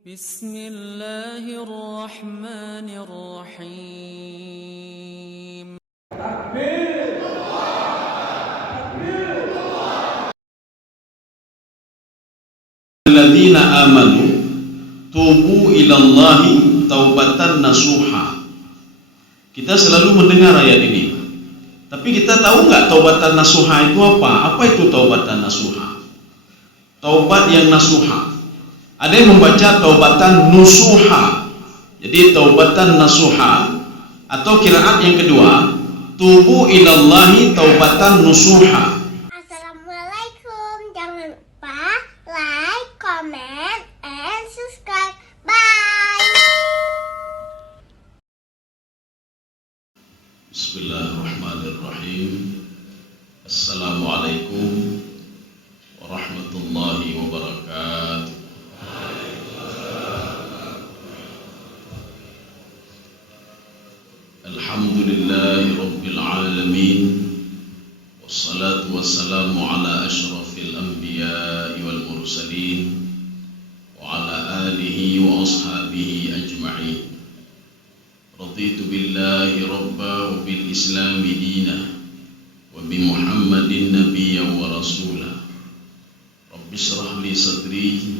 Bismillahirrahmanirrahim. Alladzina amanu tubu ilallahi taubatan nasuha. Kita selalu mendengar ayat ini. Tapi kita tahu nggak taubatan nasuha itu apa? Apa itu taubatan nasuha? Taubat yang nasuha. Ada yang membaca taubatan nusuha. Jadi taubatan nasuha atau qiraat yang kedua, tubu ilallahi taubatan nusuha. Assalamualaikum, jangan lupa like, comment, and subscribe. Bye. Bismillahirrahmanirrahim. Assalamualaikum warahmatullahi wabarakatuh. Alhamdulillahi rabbil alamin. Wassalatu wassalamu ala ashrafil anbiya'i wal mursalin wa ala alihi wa ashabihi ajma'in. Raditu billahi rabba wa bil islami dina wa bi muhammadin nabiyya wa rasula. Rabbi shrah li sadri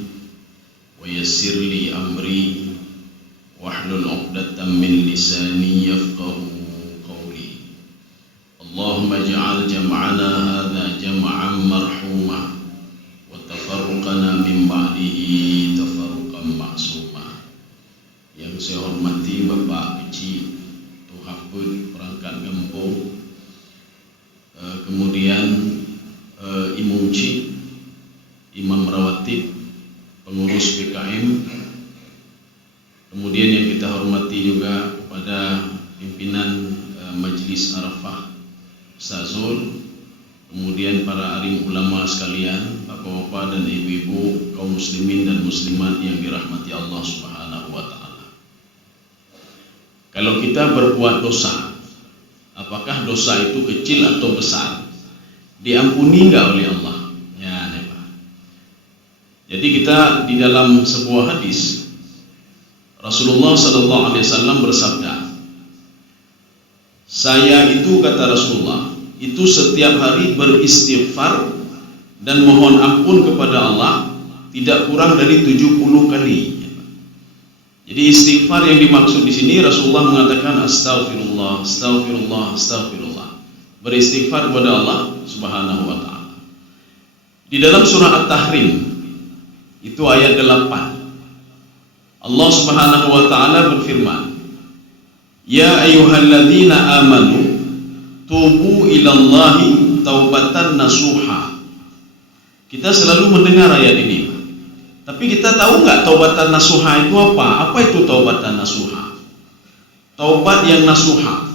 wa yassir li amri wahlul 'uqdatam min lisani yafqahu qawli. Allahumma ij'al jam'ana hadha jam'an marhuma wa tafarruqana min ba'dihi tafarruqan ma'suma. Yang saya hormati Bapak Kecil Tuhapud perangkat Gempong, kemudian Imam Cik, Imam Rawatib, pengurus PKM, kemudian yang kita hormati juga kepada pimpinan Majelis Arafah Ustazul, kemudian para alim ulama sekalian, bapak-bapak dan ibu-ibu, kaum muslimin dan muslimat yang dirahmati Allah Subhanahu wa ta'ala. Kalau kita berbuat dosa, apakah dosa itu kecil atau besar, diampuni enggak oleh Allah? Ya, Pak. Jadi kita di dalam sebuah hadis Rasulullah sallallahu alaihi wasallam bersabda, saya itu, kata Rasulullah, itu setiap hari beristighfar dan mohon ampun kepada Allah tidak kurang dari 70 kali. Jadi istighfar yang dimaksud di sini, Rasulullah mengatakan astaghfirullah, astaghfirullah, astaghfirullah. Beristighfar kepada Allah Subhanahu wa taala. Di dalam surah At-Tahrim itu ayat 8. Allah Subhanahu wa taala berfirman, ya ayyuhalladzina amanu tubu ilallahi taubatan nasuha. Kita selalu mendengar ayat ini. Tapi kita tahu nggak taubatan nasuha itu apa? Apa itu taubatan nasuha? Taubat yang nasuha.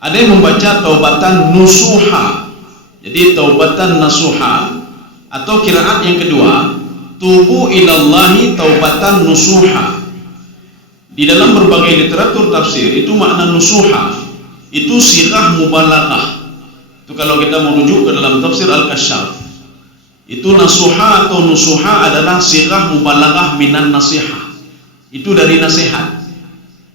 Ada yang membaca taubatan nusuha. Jadi taubatan nasuha atau qiraat yang kedua, tubu ilallahi taubatan nusuha. Di dalam berbagai literatur tafsir itu makna nusuha itu sighah mubalaghah. Itu kalau kita merujuk ke dalam tafsir Al-Kasyaf, itu nasuha atau nusuha adalah sighah mubalaghah minan nasihah. Itu dari nasihat.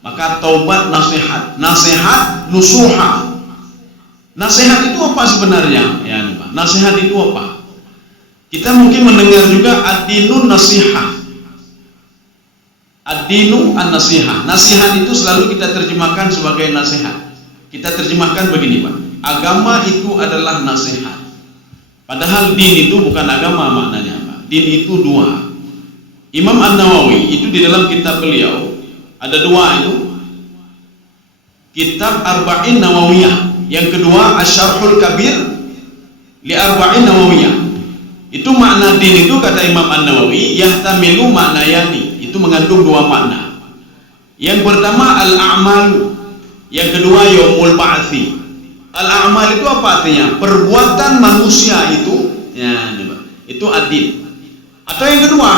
Maka taubat nasihat, nasihat nusuha. Nasihat itu apa sebenarnya? Ya, nasihat itu apa? Kita mungkin mendengar juga ad-dinun nasihah. Ad-dinu an-nasihah. Nasihat itu selalu kita terjemahkan sebagai nasihat. Kita terjemahkan begini, Pak. Agama itu adalah nasihat. Padahal din itu bukan agama maknanya, Pak. Din itu dua. Imam An-Nawawi itu di dalam kitab beliau ada dua itu. Kitab Arba'in Nawawiyah. Yang kedua Asy-Syarhul Kabir li Arba'in Nawawiyah. Itu makna din itu, kata Imam An-Nawawi, yahtamilu maknayani. Itu mengandung dua makna. Yang pertama al-a'mal, yang kedua yaumul ba'tsi. Al-a'mal itu apa artinya? Perbuatan manusia itu, ya, itu ad-din. Atau yang kedua,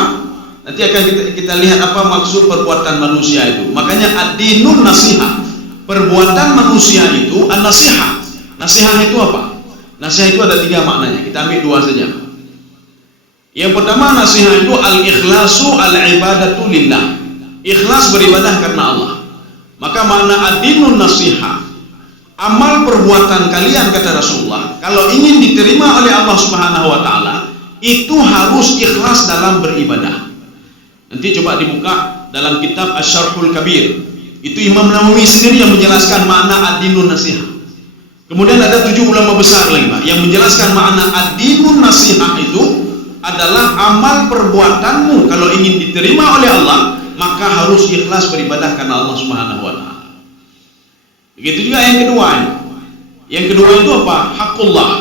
nanti akan kita lihat apa maksud perbuatan manusia itu. Makanya ad-dinun nasihah. Perbuatan manusia itu an-nasihah. Nasihat itu apa? Nasihat itu ada tiga maknanya. Kita ambil dua saja. Yang pertama nasihat itu al-ikhlasu al-ibadatu lillah. Ikhlas beribadah karena Allah. Maka makna adinun nasihat, amal perbuatan kalian kata Rasulullah, kalau ingin diterima oleh Allah Subhanahu wa taala, itu harus ikhlas dalam beribadah. Nanti coba dibuka dalam kitab Asy-Syarhul Kabir. Itu Imam Nawawi sendiri yang menjelaskan makna adinun nasihat. Kemudian ada 7 ulama besar lagi Pak, yang menjelaskan makna adinun nasihat itu adalah amal perbuatanmu kalau ingin diterima oleh Allah, maka harus ikhlas beribadah karena Allah Subhanahu wa taala. Begitu juga yang kedua. Yang kedua itu apa? Hakullah.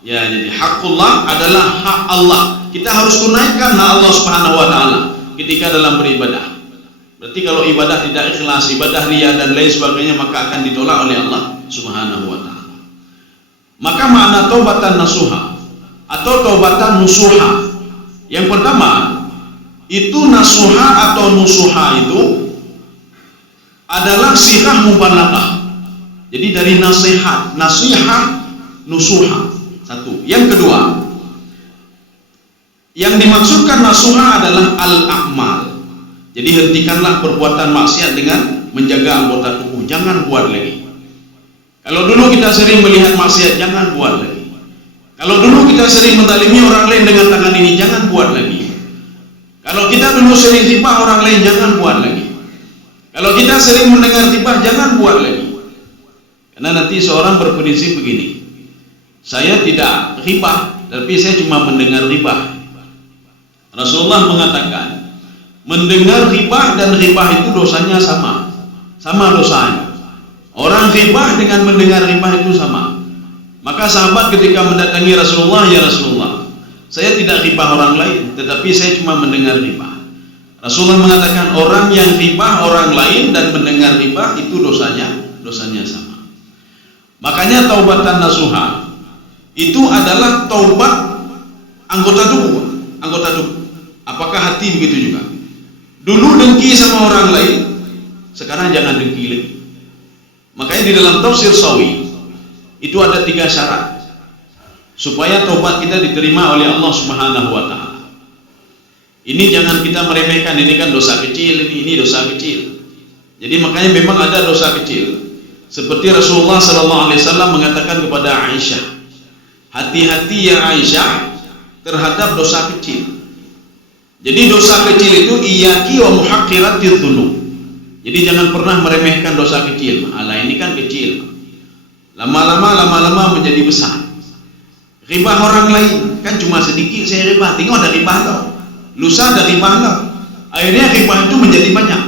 Ya, jadi hakullah adalah hak Allah. Kita harus tunaikan hak Allah Subhanahu wa taala ketika dalam beribadah. Berarti kalau ibadah tidak ikhlas, ibadah riya dan lain sebagainya, maka akan ditolak oleh Allah Subhanahu wa taala. Maka makna taubatan nasuha atau taubatan nusuha. Yang pertama, itu nasuha atau nusuha itu adalah sihah mubalaghah. Jadi dari nasihat, nasihat, nusuha. Satu. Yang kedua, yang dimaksudkan nasuha adalah al-a'mal. Jadi hentikanlah perbuatan maksiat dengan menjaga anggota tubuh, jangan buat lagi. Kalau dulu kita sering melihat maksiat, jangan buat lagi. Kalau dulu kita sering menzalimi orang lain dengan tangan ini, jangan buat lagi. Kalau kita dulu sering ghibah orang lain, jangan buat lagi. Kalau kita sering mendengar ghibah, jangan buat lagi. Karena nanti seorang berprinsip begini, saya tidak ghibah, tapi saya cuma mendengar ghibah. Rasulullah mengatakan, mendengar ghibah dan ghibah itu dosanya sama dosanya. Orang ghibah dengan mendengar ghibah itu sama. Maka sahabat ketika mendatangi Rasulullah, ya Rasulullah, saya tidak ghibah orang lain, tetapi saya cuma mendengar ghibah. Rasulullah mengatakan, orang yang ghibah orang lain dan mendengar ghibah itu dosanya sama. Makanya taubatan nasuha itu adalah taubat anggota tubuh. Apakah hati begitu juga? Dulu dengki sama orang lain, sekarang jangan dengki lagi. Makanya di dalam tafsir Sawi itu ada 3 syarat supaya taubat kita diterima oleh Allah Subhanahu wa taala. Ini jangan kita meremehkan, ini kan dosa kecil, ini dosa kecil. Jadi makanya memang ada dosa kecil. Seperti Rasulullah sallallahu alaihi wasallam mengatakan kepada Aisyah, hati-hati ya Aisyah terhadap dosa kecil. Jadi dosa kecil itu iyyaki wa muhaqqiratiz dzunub. Jadi jangan pernah meremehkan dosa kecil. Alah ini kan kecil. Lama-lama menjadi besar. Ribah orang lain kan cuma sedikit saya ribah, tengok ada ribah kau. Lusa ada ribah kau. Akhirnya ribah itu menjadi banyak.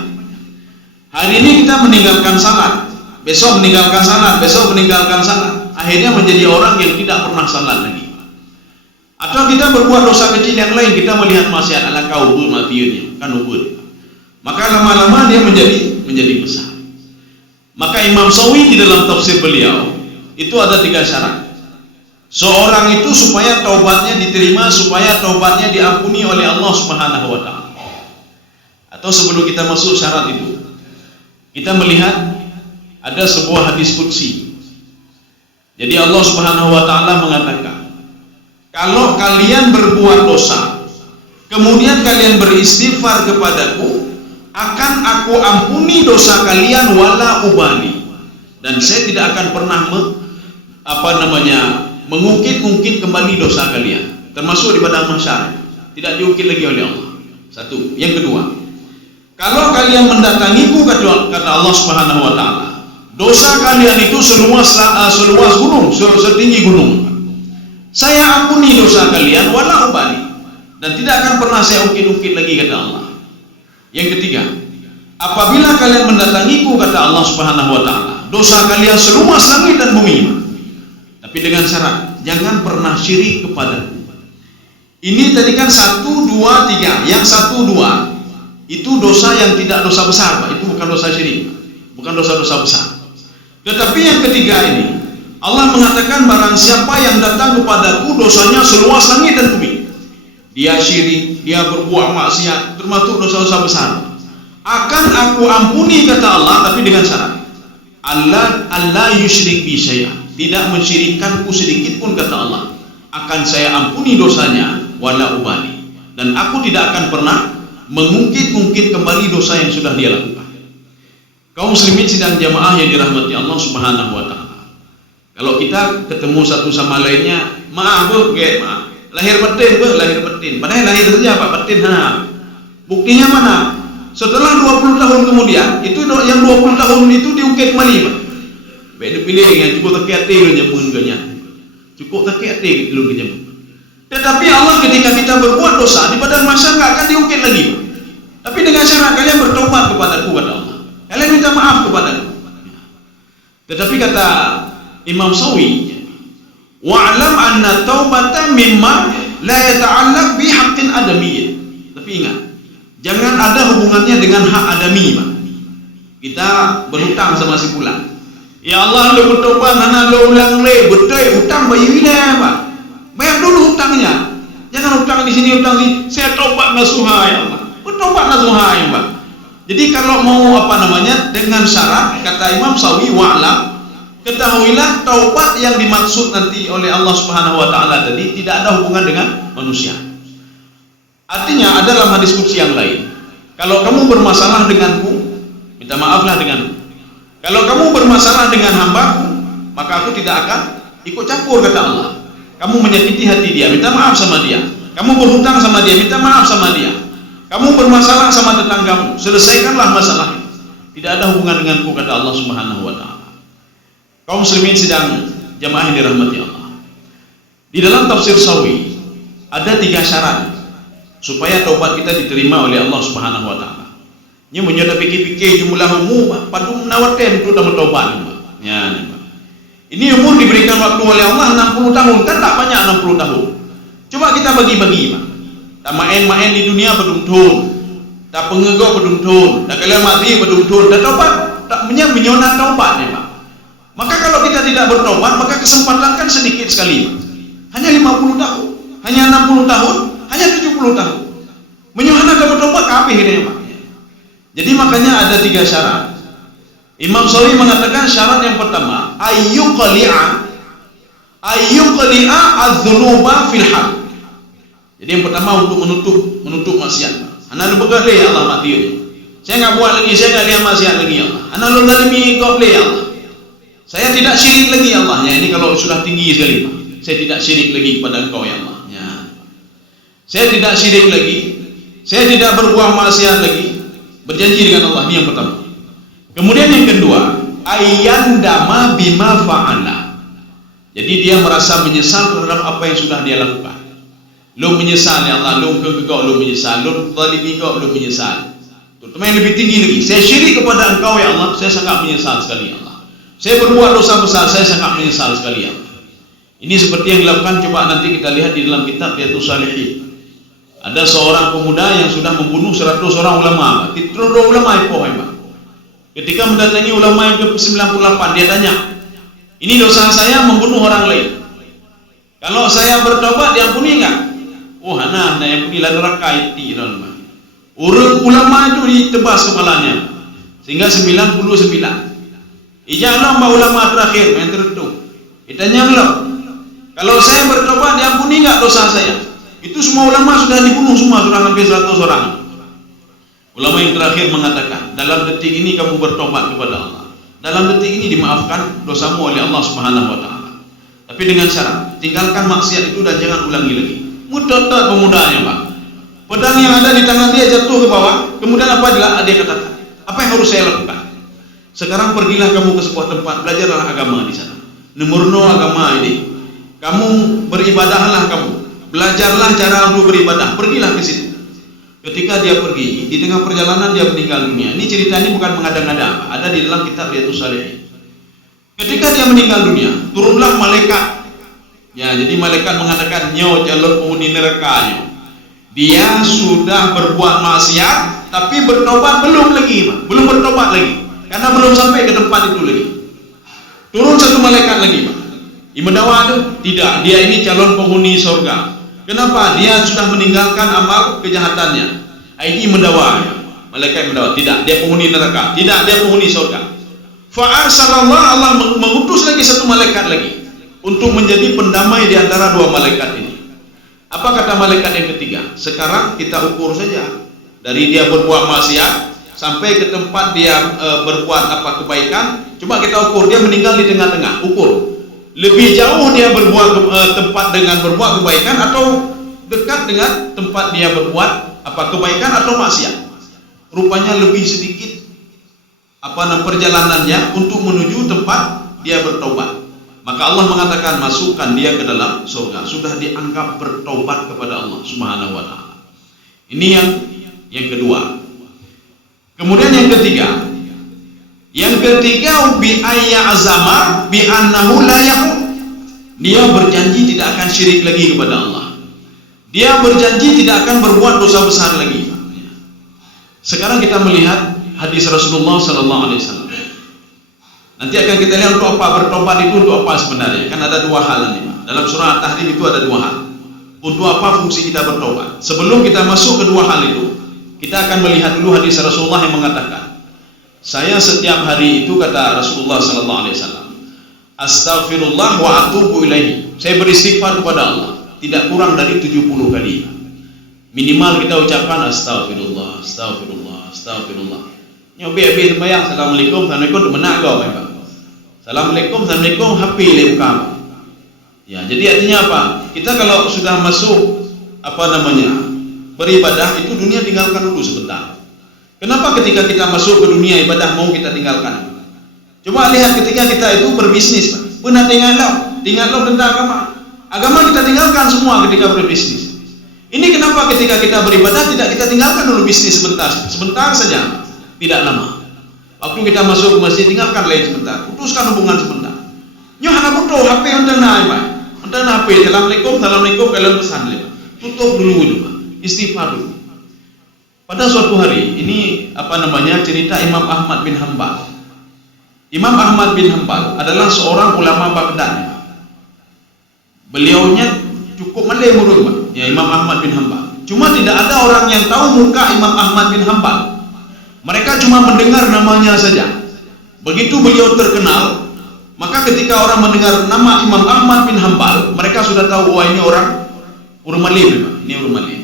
Hari ini kita meninggalkan salat, besok meninggalkan salat, besok meninggalkan salat. Akhirnya menjadi orang yang tidak pernah salat lagi. Atau kita berbuat dosa kecil yang lain, kita melihat maksiat, ala kau ubur matinya, kan ubur. Maka lama-lama dia menjadi besar. Maka Imam Sawi di dalam tafsir beliau itu ada 3 syarat. Seorang itu supaya taubatnya diterima, supaya taubatnya diampuni oleh Allah Subhanahu wa taala. Atau sebelum kita masuk syarat itu, kita melihat ada sebuah hadis qudsi. Jadi Allah Subhanahu wa taala mengatakan, kalau kalian berbuat dosa, kemudian kalian beristighfar kepadaku, akan aku ampuni dosa kalian wala ubali. Dan saya tidak akan pernah mengungkit-ungkit kembali dosa kalian, termasuk di padang mahsyar, tidak diungkit lagi oleh Allah. Satu. Yang kedua, kalau kalian mendatangiku, kata Allah Subhanahu wa taala, dosa kalian itu seluas gunung, setinggi gunung, saya ampuni dosa kalian wala ubali, dan tidak akan pernah saya ungkit-ungkit lagi, kata Allah. Yang ketiga, apabila kalian mendatangiku, kata Allah Subhanahu wa taala, dosa kalian seluas langit dan bumi, tapi dengan syarat jangan pernah syirik kepadaku. Ini tadi kan 1, 2, 3. Yang 1, 2 itu dosa yang tidak dosa besar, Pak. Itu bukan dosa syirik, bukan dosa-dosa besar. Tetapi yang ketiga ini, Allah mengatakan barang siapa yang datang kepadaku dosanya seluas langit dan bumi, dia syirik, dia berbuat maksiat, termasuk dosa-dosa besar, akan aku ampuni, kata Allah, tapi dengan syarat Allah yusyrik bi syai'an, tidak mensyirikkanku sedikit pun, kata Allah, akan saya ampuni dosanya wala ubali. Dan aku tidak akan pernah mengungkit-ungkit kembali dosa yang sudah dia lakukan. Kaum muslimin sidang jamaah yang dirahmati Allah Subhanahu wa taala. Kalau kita ketemu satu sama lainnya, maaf bu, maaf. Lahir batin bu, lahir batin. Padahal lahir saja Pak, batin buktinya mana? Setelah 20 tahun kemudian, itu yang 20 tahun itu diungkit kembali Pak. Beda pilih yang cukup terkait lu nyamun ganya. Cukup terkait lu nyamun. Tetapi Allah ketika kita berbuat dosa di padang mahsyar enggak akan diungkit lagi Pak. Tapi dengan syarat kalian bertobat kepadaku kata Allah. Kalian minta maaf kepadaku. Tetapi kata Imam Sawi, wa'lam anna taubata mimma la yata'allaq bi haqqin adamiyyin. Tapi ingat, jangan ada hubungannya dengan hak adami Pak. Kita berhutang sama si fulan. Ya Allah, lu bertobat, nana lu ulang le, betul hutang bayi wilayah Pak. Bayar dulu hutangnya. Jangan hutang di sini, hutang sini. Saya tobat nasuha ya Allah. Bertobat nasuha ya Pak. Jadi kalau mau dengan syarat, kata Imam Sawi, wa'lam, ketahuilah taubat yang dimaksud nanti oleh Allah Subhanahu wa taala tadi tidak ada hubungan dengan manusia. Artinya ada dalam hadis qudsi yang lain. Kalau kamu bermasalah denganku, minta maaflah denganku. Kalau kamu bermasalah dengan hambaku, maka aku tidak akan ikut campur kata Allah. Kamu menyakiti hati dia, minta maaf sama dia. Kamu berhutang sama dia, minta maaf sama dia. Kamu bermasalah sama tetanggamu, selesaikanlah masalah itu. Tidak ada hubungan denganku kata Allah Subhanahu wa taala. Kaum muslimin sidang jamaah yang dirahmati Allah. Di dalam tafsir Sawi ada 3 syarat supaya taubat kita diterima oleh Allah Subhanahu wa taala. Nya menyoda pikir-pikir jumlah umur padu menawarkan untuk dalam taubat. Ya, ini umur diberikan waktu oleh Allah 60 tahun, kan tak banyak 60 tahun. Coba kita bagi-bagi Pak. Tak main-main di dunia bedung-tun, tak pengegok bedung-tun, tak kalian mati bedung-tun, tak taubat, tak menyona taubatnya Pak. Maka kalau kita tidak bertobat, maka kesempatan kan sedikit sekali Pak. Hanya 50 tahun, hanya 60 tahun, hanya 70 tahun. Menyona tak bertobat kabeh ini Pak. Jadi makanya ada 3 syarat. Imam Sawi mengatakan syarat yang pertama, ayyuqli'a az-dzunuba fil hal. Jadi yang pertama untuk menutup maksiat. Ana lu begat le Allah mati ni. Saya enggak buat lagi, saya enggak lihat maksiat lagi ya Allah. Ana lu zalimi kau le ya Allah. Saya tidak syirik lagi ya Allah. Ya, ini kalau sudah tinggi sekali Pak. Saya tidak syirik lagi kepada Engkau ya Allah. Ya. Saya tidak syirik lagi. Saya tidak berbuat maksiat lagi. Berjanji dengan Allah, ini yang pertama. Kemudian yang kedua, ayyandama bima fa'ala. Jadi dia merasa menyesal terhadap apa yang sudah dia lakukan. Lu menyesal ya Allah, lu kegok, lu menyesal, lu zalimi kau, lu menyesal. Terutama yang lebih tinggi lagi, saya syirik kepada Engkau ya Allah, saya sangat menyesal sekali ya Allah. Saya berbuat dosa besar, saya sangat menyesal sekali ya Allah. Ini seperti yang dilakukan, coba nanti kita lihat di dalam kitab Riyadhus Shalihin. Ada seorang pemuda yang sudah membunuh 100 orang ulama. Terus ulama itu Pak. Ketika mendatangi ulama yang ke-98, dia tanya, ini dosa saya membunuh orang lain. Kalau saya bertobat diampuni enggak? Oh, ana yang puni neraka itu Urang ulama itu ditebas kepalanya sehingga 99. Ijazah mbak ulama terakhir yang tertentu. Ditanya lo, kalau saya bertobat diampuni enggak dosa saya? Itu semua ulama sudah dibunuh semua, sudah sampai 100 orang. Ulama yang terakhir mengatakan, dalam detik ini kamu bertobat kepada Allah. Dalam detik ini dimaafkan dosamu oleh Allah Subhanahu wa taala. Tapi dengan syarat, tinggalkan maksiat itu dan jangan ulangi lagi. Mudah pemudanya Pak. Pedang yang ada di tangan dia jatuh ke bawah. Kemudian apa dia katakan? Apa yang harus saya lakukan? Sekarang pergilah kamu ke sebuah tempat, belajarlah agama di sana. Nemurno agama ini. Kamu beribadahlah kamu. Belajarlah cara untuk beribadah. Pergilah ke situ. Ketika dia pergi, di tengah perjalanan dia meninggal dunia. Ini cerita ini bukan mengada-ngada, ada di dalam kitab Riyadhus Shalihin. Ketika dia meninggal dunia, turunlah malaikat. Ya, jadi malaikat mengatakan, "Nyo calon penghuni nerakanya. Dia sudah berbuat maksiat, tapi bertobat belum lagi, Pak. Belum bertobat lagi, karena belum sampai ke tempat itu lagi." Turun satu malaikat lagi, Pak. Imedawa itu tidak, dia ini calon penghuni surga. Kenapa? Dia sudah meninggalkan amal kejahatannya. Ini mendawa. Malaikat mendawa. Tidak, dia penghuni neraka. Tidak, dia penghuni surga. Fa'arsalallah, Allah mengutus lagi satu malaikat lagi untuk menjadi pendamai di antara dua malaikat ini. Apa kata malaikat yang ketiga? Sekarang kita ukur saja dari dia berbuat maksiat sampai ke tempat dia berbuat kebaikan. Coba kita ukur, dia meninggal di tengah-tengah. Ukur, lebih jauh dia berbuat tempat dengan berbuat kebaikan atau dekat dengan tempat dia berbuat kebaikan atau maksiat? Rupanya lebih sedikit perjalanannya untuk menuju tempat dia bertobat. Maka Allah mengatakan masukkan dia ke dalam surga. Sudah dianggap bertobat kepada Allah Subhanahu wa taala. Ini yang kedua. Kemudian yang ketiga. Yang ketiga, bi ayya azama bi annahu la yaqul. Dia berjanji tidak akan syirik lagi kepada Allah. Dia berjanji tidak akan berbuat dosa besar lagi. Sekarang kita melihat hadis Rasulullah sallallahu alaihi wasallam. Nanti akan kita lihat untuk apa bertobat itu, untuk apa sebenarnya. Kan ada dua hal nanti, Pak. Dalam surah At-Tahrim itu ada dua hal. Untuk apa fungsi kita bertobat? Sebelum kita masuk ke dua hal itu, kita akan melihat dulu hadis Rasulullah yang mengatakan, saya setiap hari itu, kata Rasulullah sallallahu alaihi wasallam, astaghfirullah wa atubu ilaihi. Saya beristighfar kepada Allah tidak kurang dari 70 kali. Minimal kita ucapkan astagfirullah, astagfirullah, astagfirullah. Nyobe sembahyang, assalamualaikum, assalamualaikum, menak kau, Pak. Assalamualaikum, assalamualaikum, happy lekam. Ya, jadi artinya apa? Kita kalau sudah masuk beribadah itu dunia tinggalkan dulu sebentar. Kenapa ketika kita masuk ke dunia ibadah mau kita tinggalkan? Coba lihat ketika kita itu berbisnis, Pak. Pernah tinggal tentang agama. Agama kita tinggalkan semua ketika berbisnis. Ini kenapa ketika kita beribadah tidak kita tinggalkan dulu bisnis sebentar saja, tidak lama. Waktu kita masuk ke masjid tinggalkan lain sebentar, putuskan hubungan sebentar. Nyohana butuh HP untuk naik, Pak. Untuk HP, assalamualaikum, kalian pesan lewat. Tutup dulu itu, Pak. Istighfar dulu. Pada suatu hari, ini cerita Imam Ahmad bin Hanbal. Imam Ahmad bin Hanbal adalah seorang ulama Baghdad. Beliaunya cukup malai murid, Pak. Ya, Imam Ahmad bin Hanbal. Cuma tidak ada orang yang tahu muka Imam Ahmad bin Hanbal. Mereka cuma mendengar namanya saja. Begitu beliau terkenal, maka ketika orang mendengar nama Imam Ahmad bin Hanbal, mereka sudah tahu, wah ini orang Malim, Pak. Ini orang Malim.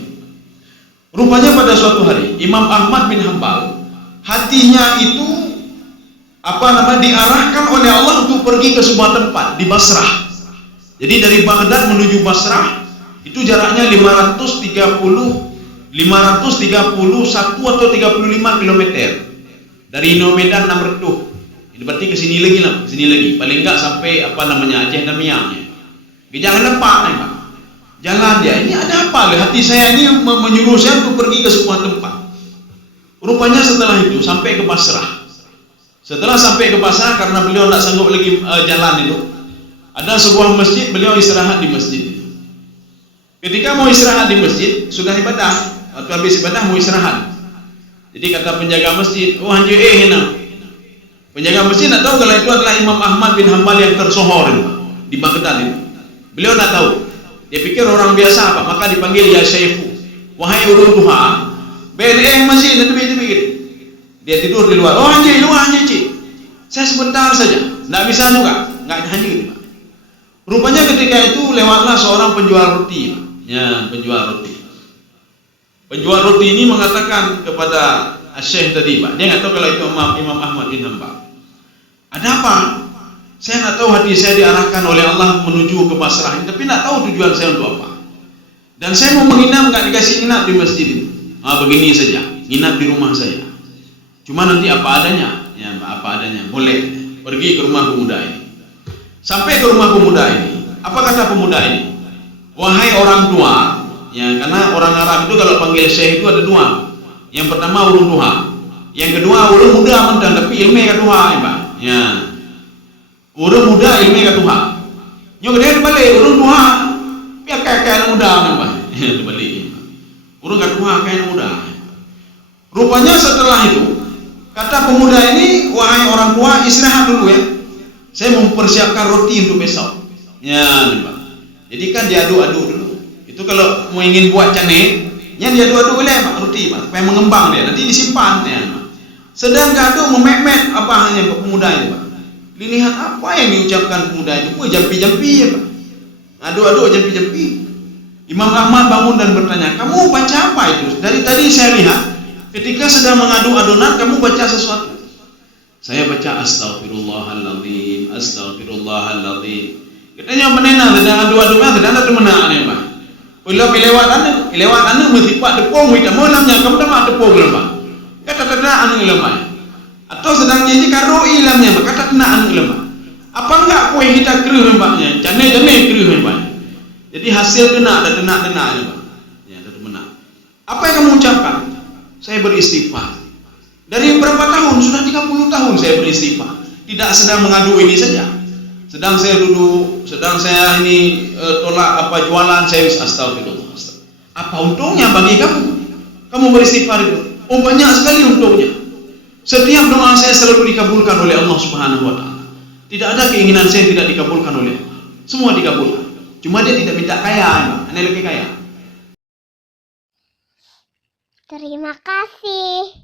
Rupanya pada suatu hari Imam Ahmad bin Hanbal hatinya itu diarahkan oleh Allah untuk pergi ke sebuah tempat di Basrah. Jadi dari Baghdad menuju Basrah itu jaraknya 531 atau 35 km. Dari Medan 600. Ini berarti ke sini lagi. Paling enggak sampai Aceh dan Miang. Jangan lepak nih, Pak. Jalan dia. Ini ada apa? Hati saya ini menyuruh saya untuk pergi ke sebuah tempat. Rupanya setelah itu sampai ke Basrah. Setelah sampai ke Basrah, karena beliau tidak sanggup lagi jalan itu, ada sebuah masjid, beliau istirahat di masjid itu. Ketika mau istirahat di masjid, sudah ibadah. Waktu habis ibadah mau istirahat. Jadi kata penjaga masjid, oh anjir penjaga masjid tidak tahu kalau itu adalah Imam Ahmad bin Hanbal yang tersohor di Baghdad itu. Beliau tidak tahu. Dia pikir orang biasa, Pak. Maka dipanggil ya Syaifu. Wahai urun Tuhan, masjid itu pikir. Dia tidur di luar. Oh anjir, Cik. Saya sebentar saja. Tidak bisa juga. Enggak hanya gitu, Pak. Rupanya ketika itu lewatlah seorang penjual roti. Ya, penjual roti. Penjual roti ini mengatakan kepada Syekh tadi, Pak. Dia nggak tahu kalau itu Imam Ahmad bin Hanbal. Ada apa? Saya nggak tahu, hati saya diarahkan oleh Allah menuju ke Basrah, tapi nggak tahu tujuan saya untuk apa. Dan saya mau menginap, nggak dikasih nginap di masjid itu. Begini saja, nginap di rumah saya. Cuma nanti apa adanya, ya apa adanya. Boleh pergi ke rumah pemuda ini. Sampai ke rumah pemuda ini, apa kata pemuda ini? Wahai orang tua, ya karena orang Arab itu kalau panggil Syekh itu ada dua. Yang pertama urun tua, yang kedua urun muda mentang, tapi ilmu kedua, ya Pak. Ya, urun muda ilmu kedua. Yang kedua balik urun tua, ya kayak muda, Pak. Ya balik. Urun kedua kayak muda. Rupanya setelah itu, kata pemuda ini, wahai orang tua, istirahat dulu ya. Saya mempersiapkan roti untuk besok. Ya, Pak. Jadi kan diaduk-aduk dulu. Itu kalau mau ingin buat cane, yang diaduk-aduk boleh, Pak, roti, Pak, supaya mengembang dia. Nanti disimpan ya, Pak. Sedang diaduk memek-mek apa hanya pemuda itu, Pak. Dilihat apa yang diucapkan pemuda itu, jampi-jampi ya, Pak. Aduk-aduk jampi-jampi. Imam Ahmad bangun dan bertanya, kamu baca apa itu? Dari tadi saya lihat, ketika sedang mengadu adonan, kamu baca sesuatu. Saya baca astagfirullahaladzim, astagfirullahaladzim. Katanya menena sedang adu adonan, sedang ada menang apa? Bila lewat anu mesti pak tepung, kita malamnya kamu tak mak tepung lemah. Kata anu lemah. Atau sedang nyanyi karo ilamnya, kata kena anu lemah. Apa enggak kue kita keruh lembahnya? Jane keruh lembahnya. Jadi hasil kena ada tenak ya Pak. Ya, ada menang. Apa yang kamu ucapkan? Saya beristighfar. Dari berapa tahun? Sudah 30 tahun saya beristighfar. Tidak sedang mengadu ini saja. Sedang saya duduk, sedang saya ini tolak apa jualan, saya astagfirullah. Apa untungnya bagi kamu? Kamu beristighfar itu. Oh, banyak sekali untungnya. Setiap doa saya selalu dikabulkan oleh Allah Subhanahu wa taala. Tidak ada keinginan saya tidak dikabulkan oleh Allah. Semua dikabulkan. Cuma dia tidak minta kaya, aneh lebih kaya. Terima kasih.